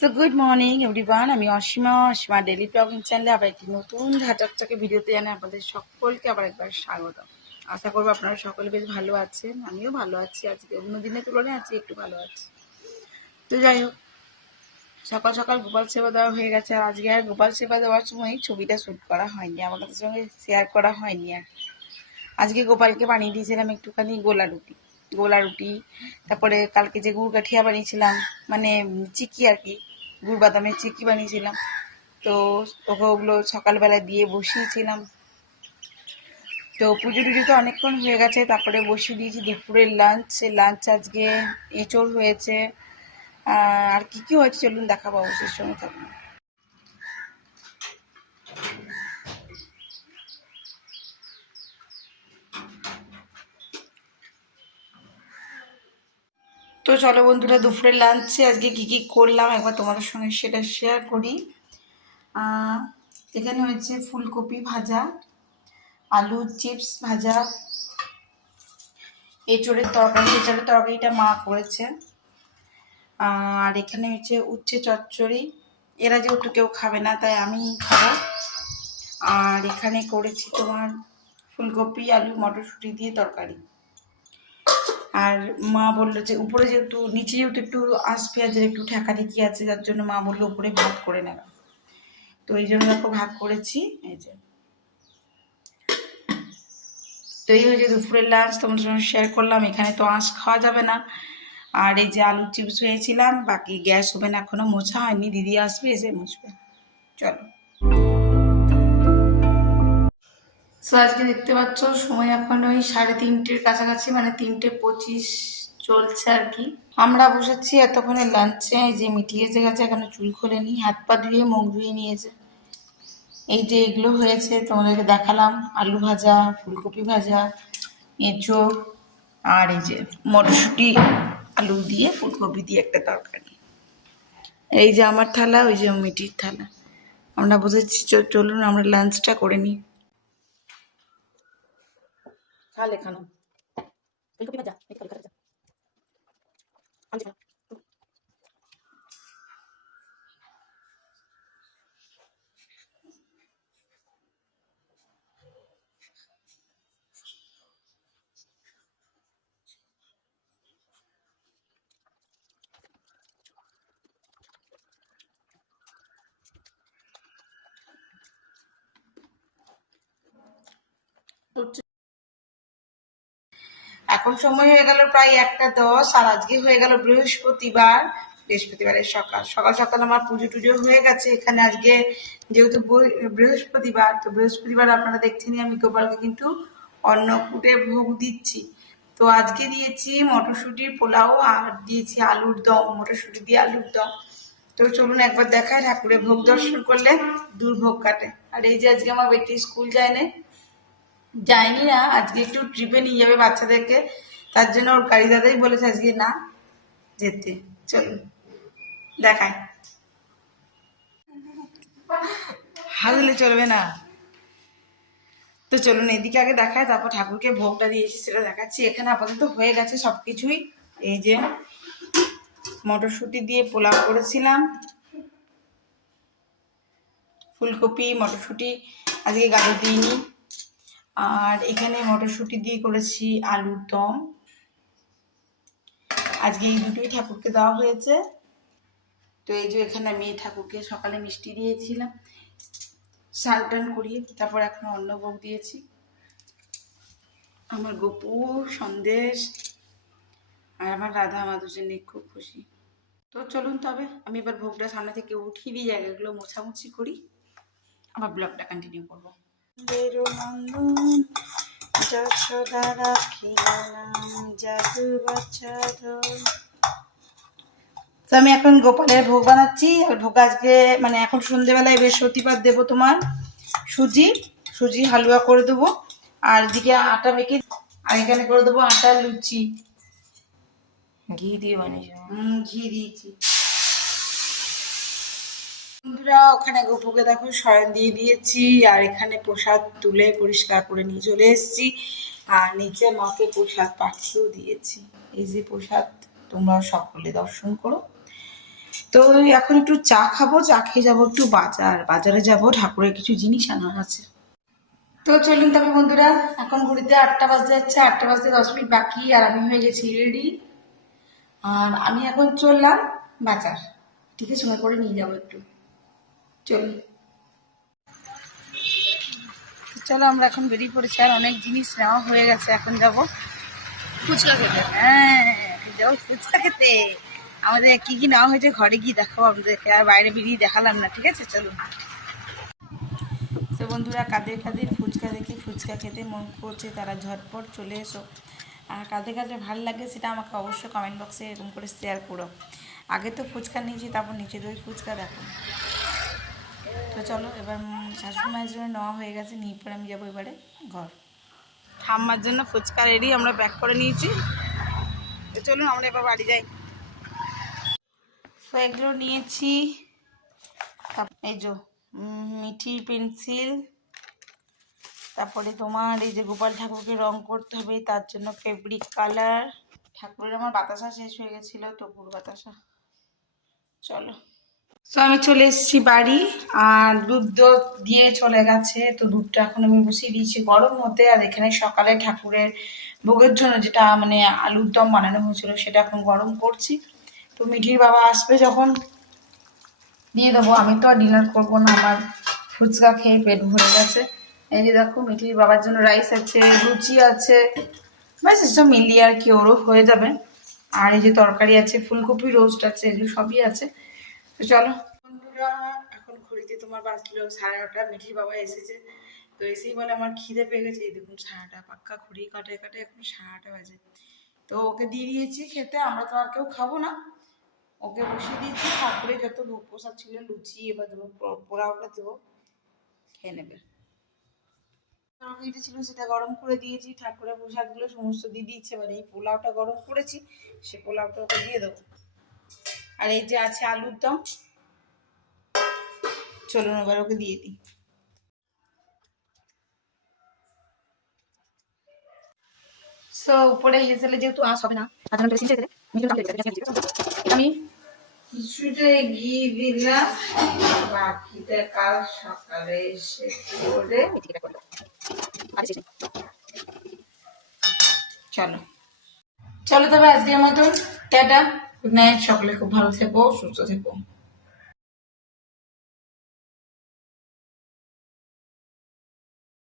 So good morning everyone, আমি Asima daily blogging চ্যানেলে আবার একটি নতুন ঝাঁটাকচাকে ভিডিওতে জানাই আপনাদের সকলকে আবার একবার স্বাগত। আশা করবো আপনারা সকলে বেশ ভালো আছেন, আমিও ভালো আছি। আজকে অন্য দিনের তুলনায় আজকে একটু ভালো আছি। তো যাই হোক, সকাল সকাল গোপাল সেবা দেওয়া হয়ে গেছে। আর আজকে আর গোপাল সেবা দেওয়ার সময় ছবিটা শ্যুট করা হয়নি, আপনাদের সঙ্গে শেয়ার করা হয়নি। আর আজকে গোপালকে বানিয়ে দিয়েছিলাম একটুখানি গোলা রুটি। তারপরে কালকে যে গুড় গাঠিয়া বানিয়েছিলাম, মানে চিকি আর কি, গুড় বাদামের চিকি বানিয়েছিলাম। তো ওগুলো সকালবেলা দিয়ে বসিয়েছিলাম। তো পুজো টুজো তো অনেকক্ষণ হয়ে গেছে, তারপরে বসিয়ে দিয়েছি দুপুরের লাঞ্চ আজকে এঁচড় হয়েছে। আর কি কি হয়েছে চলুন দেখাবো, অবশ্যই সঙ্গে থাকুন। তো চলো বন্ধুরা, দুপুরের লাঞ্চে আজকে কি কি করলাম একবার তোমাদের সঙ্গে সেটা শেয়ার করি। এখানে হয়েছে ফুলকপি ভাজা, আলু চিপস ভাজা, এঁচড়ের তরকারিটা মা করেছে। আর এখানে হচ্ছে উচ্ছে চচ্চড়ি, এরা যেহেতু কেউ খাবে না তাই আমি খাবো। আর এখানে করেছি তোমার ফুলকপি আলু মটরশুঁটি দিয়ে তরকারি। আর মা বললো যে উপরে যেহেতু নিচে যেহেতু একটু আঁশ পেঁয়াজের একটু ঠেকাঠেকি আছে, যার জন্য মা বললো উপরে ভাত করে নেবে। তো এই জন্য দেখো ভাত করেছি। এই যে, তো এই হয়েছে দুপুরের লাঞ্চ, তোমাদের সঙ্গে শেয়ার করলাম। এখানে তো আঁশ খাওয়া যাবে না। আর এই যে আলুর চিপস হয়েছিলাম, বাকি গ্যাস ওভেন এখনো মোছা হয়নি, দিদি আসবে এসে মুছবে। চলো। তো আজকে দেখতে পাচ্ছ সময় এখন ওই 3:30 কাছাকাছি, মানে 3:25 চলছে আর কি। আমরা বসেছি এতক্ষণে লাঞ্চে। এই যে মিটি এসে গেছে, এখনো চুল খোলেনি, হাত পা ধুয়ে মুখ ধুয়ে নিয়েছে। এই যে এগুলো হয়েছে তোমাদেরকে দেখালাম, আলু ভাজা, ফুলকপি ভাজা, এঁচোড়, আর এই যে মটরশুঁটি আলু দিয়ে ফুলকপি দিয়ে একটা তরকারি। এই যে আমার থালা, ওই যে মিটির থালা। আমরা বসেছি, চলুন আমরা লাঞ্চটা করে নিই। খালে খানো ফুলকপি ভাজা, ভাজা এখন সময় হয়ে গেল প্রায় 1:10, আর আজকে হয়ে গেল বৃহস্পতিবারের সকাল সকাল সকাল আমার পুজো টুজো হয়ে গেছে এখানে। আজকে যেহেতু বৃহস্পতিবার, তো বৃহস্পতিবার আপনারা দেখছেনই আমি গোপালকে কিন্তু অন্নকূটে ভোগ দিচ্ছি। তো আজকে দিয়েছি মটরশুঁটির পোলাও, আর দিয়েছি আলুর দম, মটরশুঁটি দিয়ে আলুর দম। তো চলুন একবার দেখায়, ঠাকুরের ভোগ দর্শন করলে দুর্ভোগ কাটে। আর এই যে আজকে আমার বেটি স্কুল যায়নি না, আজকে একটু ট্রিপে নিয়ে যাবে বাচ্চাদেরকে, তার জন্য ওর গাড়ি দাদাই বলেছে আজকে না যেতে। চলুন দেখায়, হাজলে চলবে না। তো চলুন এদিকে আগে দেখায়, তারপর ঠাকুরকে ভোগটা দিয়েছি সেটা দেখাচ্ছি। এখানে আপাতত হয়ে গেছে সবকিছুই। এই যে মটরশুঁটি দিয়ে পোলাও করেছিলাম, ফুলকপি মটরশুঁটি আজকে গাজর দিইনি। আর এখানে মটরশুঁটি দিয়ে করেছি আলুর দম। আজকে এই দুটোই ঠাকুরকে দেওয়া হয়েছে। তো এই যে এখানে আমি ঠাকুরকে সকালে মিষ্টি দিয়েছিলাম স্নান টান করিয়ে, তারপর এখন অন্নভোগ দিয়েছি। আমার গপু সন্দেশ আর আমার রাধা আমার দুজনে খুব খুশি। তো চলুন তবে আমি এবার ভোগটা সামনে থেকে উঠিয়ে দিয়ে জায়গাগুলো মোছামুছি করি, আবার ব্লগটা কন্টিনিউ করবো। নন্দন যশোদা রাখিল নাম জাদু বাচ্চাদের। তো আমি এখন গোপালের ভোগ বানাচ্ছি। আর ভোগ আজকে মানে এখন সন্ধ্যেবেলায় বৃহস্পতিবার দেবো তোমার সুজি হালুয়া করে দেবো। আর এদিকে আটা মেখে, আর এখানে করে দেবো আটার লুচি। ঘি দিয়ে বানিয়েছি, ঘি দিয়েছি। বন্ধুরা ওখানে গোপুকে দেখো শয়ন দিয়ে দিয়েছি, আর এখানে প্রসাদ তুলে পরিষ্কার করে নিয়ে চলে এসেছি। আর নিচে মাকে প্রসাদ পাঠিয়েও দিয়েছি। এই যে প্রসাদ, তোমরা সকলে দর্শন করো। তো এখন একটু চা খাবো, চা খেয়ে যাবো একটু বাজারে যাব, ঠাকুরের কিছু জিনিস আনার আছে। তো চলুন তবে বন্ধুরা, এখন ঘুরিতে 8টা বাজতে যাচ্ছে, 8টা বাজতে 10 মিনিট বাকি, আর আমি হয়ে গেছি রেডি। আর আমি এখন চললাম বাজার, ঠিক আছে, সময় করে নিয়ে যাবো একটু। চলুন, চলো আমরা এখন বেরিয়ে পড়েছি, আর অনেক জিনিস নেওয়া হয়ে গেছে, এখন যাব ফুচকা খেতে। হ্যাঁ, যাবো ফুচকা খেতে। আমাদের কি কি নেওয়া হয়েছে ঘরে গিয়ে দেখাবো আপনাদেরকে, আর বাইরে বেরিয়ে দেখালাম না, ঠিক আছে চলুন। তো বন্ধুরা, কাদের কাদের ফুচকা দেখে ফুচকা খেতে মন করছে তারা ঝটপট চলে এসো। আর কাদের কাদের ভালো লাগে সেটা আমাকে অবশ্যই কমেন্ট বক্সে এরকম করে শেয়ার করো। আগে তো ফুচকা নিয়েছি, তারপর নিচে দই ফুচকা দেখো। তো চলো, এবার শাশুড়ি মায়ের জন্য নেওয়া হয়ে গেছে, নিয়ে পরে আমি যাবো এবারে ঘর। ঠাম্মার জন্য ফুচকা রেডি, আমরা প্যাক করে নিয়েছি। তো চলুন আমরা এবার বাড়ি যাই। তো এগুলো নিয়েছি, এই যে মিঠি পেন্সিল, তারপরে তোমার এই যে গোপাল ঠাকুরকে রং করতে হবে, তার জন্য ফেব্রিক কালার। ঠাকুরের আমার বাতাসা শেষ হয়ে গেছিলো, টপুর বাতাসা। চলো, তো আমি চলে এসেছি বাড়ি, আর দুধ দিয়ে চলে গেছে। তো দুধটা এখন আমি বসিয়ে দিয়েছি গরম হতে। আর এখানে সকালে ঠাকুরের ভোগের জন্য যেটা মানে আলুর দম বানানো হয়েছিল সেটা এখন গরম করছি। তো মিঠির বাবা আসবে যখন দিয়ে দেবো। আমি তো আর ডিনার করবো না, আমার ফুচকা খেয়ে পেট ভরে গেছে। এই যে দেখো, মিঠির বাবার জন্য রাইস আছে, লুচি আছে, ব্যাস এসব মিলিয়ে আর কি ওরও হয়ে যাবে। আর এই যে তরকারি আছে, ফুলকপি রোস্ট আছে, এগুলো সবই আছে। তো চলো বন্ধুরা, এখন ঘড়িতে তোমার বাজলো 9:30। মিঠির বাবা এসেছে, তো এসেই বলে আমার খিদে পেয়ে গেছে। এই দেখুন 9:30, পাক্কা ঘড়ি কাটে কাটে এখন 9:30 বাজে। তো ওকে দিয়ে দিয়েছি খেতে, আমরা তো আর কেউ খাবো না। ওকে বসিয়ে দিয়েছি, ঠাকুরে যত ভোগ প্রসাদ ছিল, লুচি এবার দেবো, পোড়াওটা দেবো, খেয়ে নেবে। তরকারিটা ছিল সেটা গরম করে দিয়েছি, ঠাকুরের প্রসাদগুলো সমস্ত দিয়ে দিয়েছি। এবার এই পোলাওটা গরম করেছি, সে পোলাওটা ওকে দিয়ে দেবো। আর এই যে আছে আলুর দম, চলুন এবার ওকে দিয়ে দিই। সো উপরে হেসেলে যেহেতু আঁশ হবে না, আমি কিছুটা ঘি দিলাম, বাকিটা কাল সকালে এসে করে। চলো চলো তবে আজকের মতন টাটা, গুড নাইট, সকলে খুব ভালো থেকো, সুস্থ থেকো।